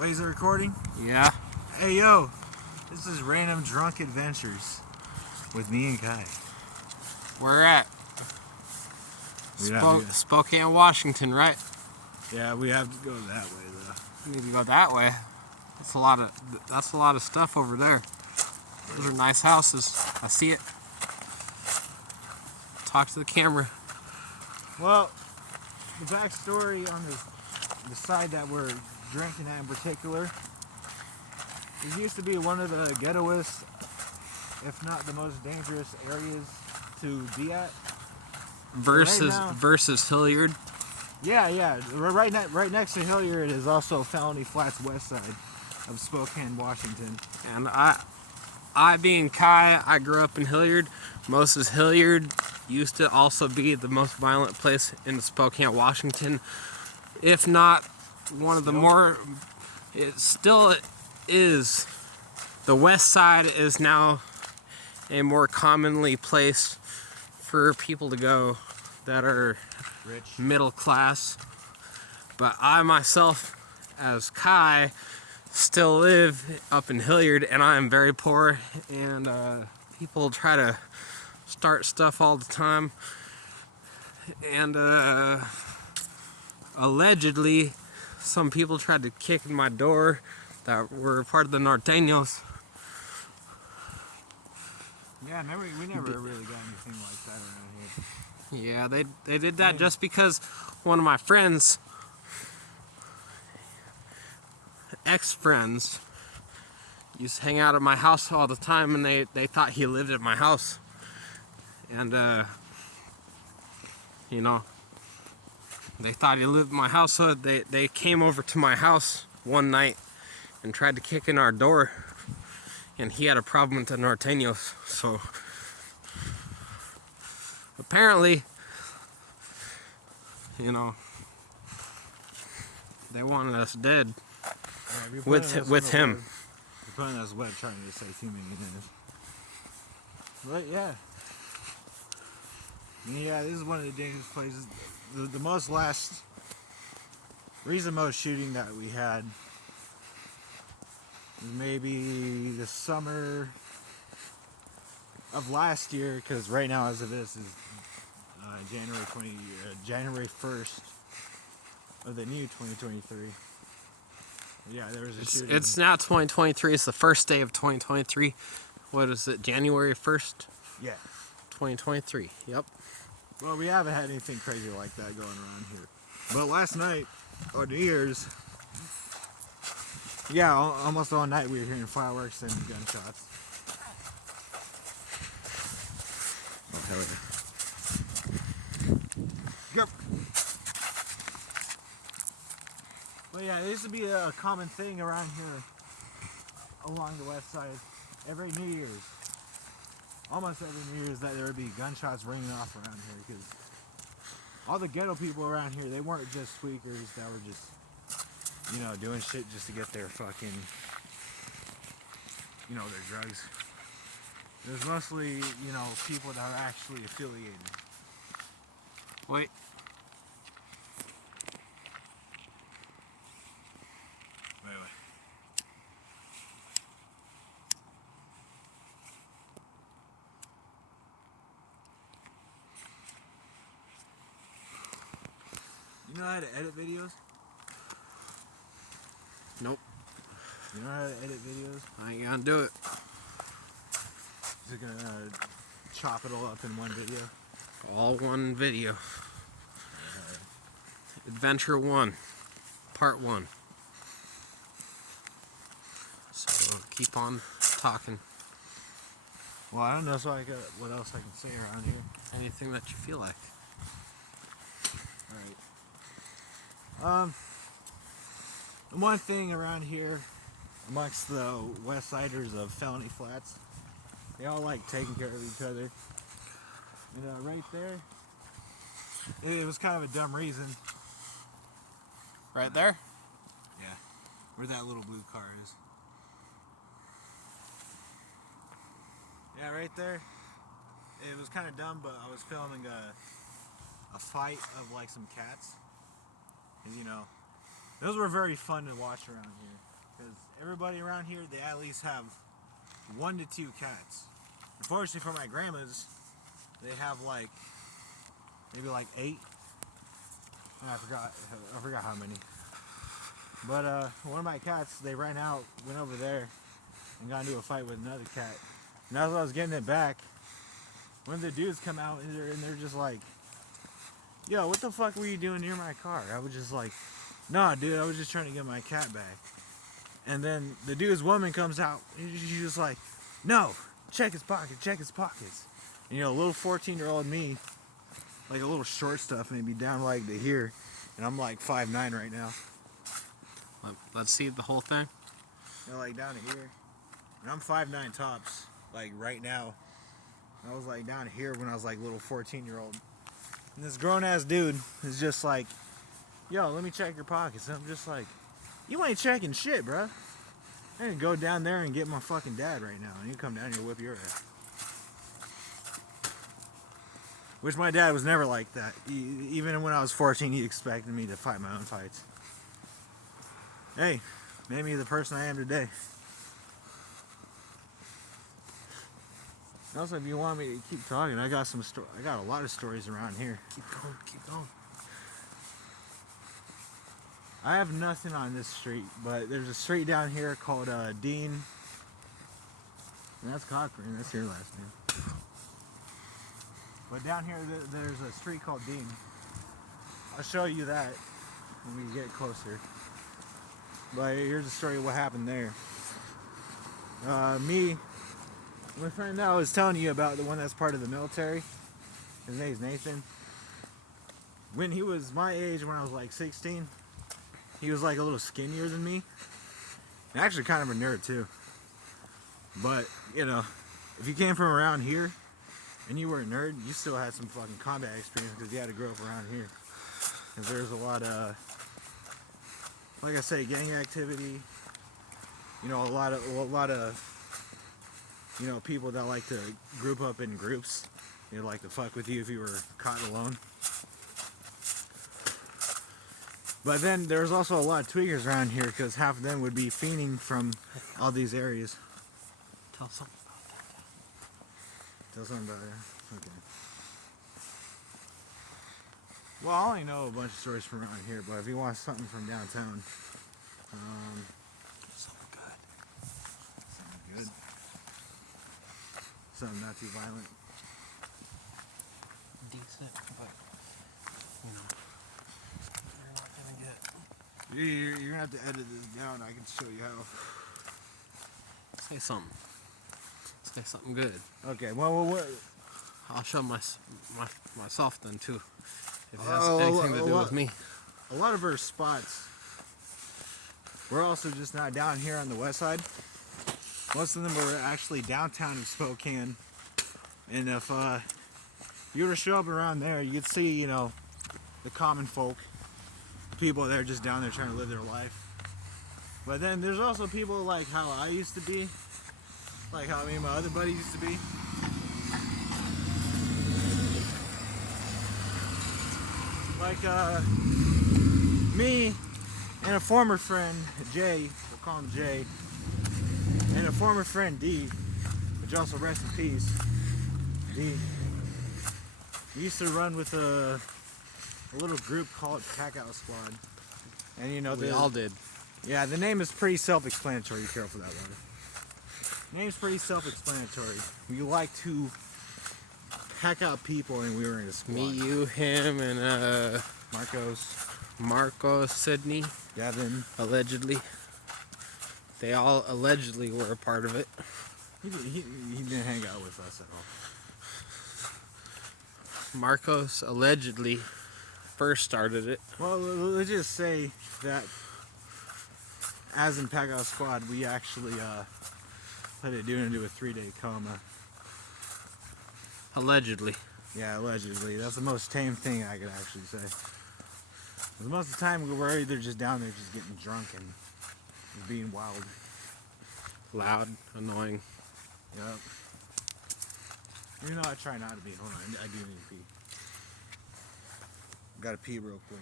Wait, is it recording? Yeah. Hey, yo. This is Random Drunk Adventures with me and Kai. Where at? Spokane, Washington, right? Yeah, we have to go that way, though. We need to go that way. That's a lot of stuff over there. Those are nice houses. I see it. Talk to the camera. Well, the backstory on the side that we're drinking at in particular, it used to be one of the ghettoest, if not the most dangerous areas to be at. Versus Hilliard. Yeah. Right next to Hilliard is also Felony Flats west side of Spokane, Washington. And I being Kai, I grew up in Hilliard. Moses Hilliard used to also be the most violent place in Spokane, Washington. If not one of the more, it still is. The west side is now a more commonly place for people to go that are Rich, middle class. But I myself, as Kai, still live up in Hilliard, and I am very poor, and people try to start stuff all the time, and allegedly some people tried to kick in my door that were part of the Norteños. Yeah, we never really got anything like that around here. Yeah, they did that just because one of my friends, ex-friends, used to hang out at my house all the time, and they thought he lived at my house. And they thought he lived at my house, so they came over to my house one night and tried to kick in our door, and he had a problem with the Norteños. So apparently, they wanted us dead. Yeah, with him. You're putting us wet trying to say too many minutes. But yeah, this is one of the dangerous places. The most shooting that we had was maybe the summer of last year, because right now as of this is January 1st of the new 2023. Yeah, there was a shooting. It's now 2023. It's the first day of 2023. What is it? January 1st? Yeah. 2023. Yep. Well, we haven't had anything crazy like that going around here. But last night, on New Year's, yeah, almost all night we were hearing fireworks and gunshots. Oh, hell yeah. Yep. But yeah, it used to be a common thing around here along the west side. Every New Year's, almost every New Year's, that there would be gunshots ringing off around here, because all the ghetto people around here, they weren't just tweakers that were just, doing shit just to get their fucking, their drugs. It was mostly, people that are actually affiliated. Wait. You know how to edit videos? Nope. You know how to edit videos? I ain't gonna do it. Just gonna chop it all up in one video? All one video. Adventure 1, Part 1. So keep on talking. Well, I don't know what else I can say around here. Anything that you feel like. Alright. One thing around here, amongst the West Siders of Felony Flats, they all like taking care of each other. And right there, it was kind of a dumb reason. Right there? Yeah, where that little blue car is. Yeah, right there. It was kind of dumb, but I was filming a fight of like some cats. 'Cause, those were very fun to watch around here. everybody around here, they at least have 1 to 2 cats. Unfortunately for my grandmas, they have like maybe like 8. I forgot how many. But one of my cats, they ran out, went over there, and got into a fight with another cat. And as I was getting it back, one of the dudes come out and they're just like, "Yo, what the fuck were you doing near my car?" I was just like, "Nah, dude, I was just trying to get my cat back." And then the dude's woman comes out, and she's just like, "No, check his pockets, check his pockets." And, you know, a little 14-year-old me, like a little short stuff, maybe down like to here, and I'm like 5'9" right now. Let's see the whole thing. You know, like down to here, and I'm 5'9" tops, like right now. I was like down here when I was like little 14-year-old, and this grown-ass dude is just like, "Yo, let me check your pockets." And I'm just like, "You ain't checking shit, bruh. I can go down there and get my fucking dad right now, and you come down here and whip your ass." Which my dad was never like that. Even when I was 14, he expected me to fight my own fights. Hey, made me the person I am today. Also, if you want me to keep talking, I got a lot of stories around here. Keep going, keep going. I have nothing on this street, but there's a street down here called Dean. And that's Cochran. That's your last name. But down here, there's a street called Dean. I'll show you that when we get closer. But here's the story of what happened there. My friend that I was telling you about, the one that's part of the military, his name's Nathan. When he was my age, when I was like 16, he was like a little skinnier than me. And actually kind of a nerd too. But, you know, if you came from around here and you were a nerd, you still had some fucking combat experience because you had to grow up around here. Because there's a lot of, like I say, gang activity. You know, a lot of, you know, people that like to group up in groups. They'd like to fuck with you if you were caught alone. But then there's also a lot of tweakers around here because half of them would be fiending from all these areas. Tell something about that. Tell something about it. Okay. Well, I only know a bunch of stories from around here, but if you want something from downtown, Something good. something good. Something not too violent. Decent, but, you know, you're not gonna get... You're gonna have to edit this down. I can show you how. Say something. Say something good. Okay, well, what? I'll show myself then too. If it has anything to do with me. A lot of our spots, we're also just not down here on the west side. Most of them are actually downtown in Spokane. And if you were to show up around there, you'd see, you know, the common folk. People that are just down there trying to live their life. But then there's also people like how I used to be. Like how me and my other buddies used to be. Like me and a former friend, Jay, we'll call him Jay, and a former friend, D, which also rest in peace, D. We used to run with a little group called Packout Squad. And you know, We all did. Yeah, the name is pretty self-explanatory. Be careful with that one. Name's pretty self-explanatory. We like to hack out people, and we were in a squad. Me, you, him, and Marcos, Sydney, Gavin. allegedly. They all allegedly were a part of it. He didn't hang out with us at all. Marcos allegedly first started it. Well, let's just say that as in Packout Squad, we actually put it into a 3-day coma. Allegedly. Yeah, allegedly. That's the most tame thing I could actually say. 'Cause most of the time we're either just down there just getting drunk and just being wild. Loud, annoying. Yep. Even though I try not to be. Hold on, I do need to pee. Gotta pee real quick.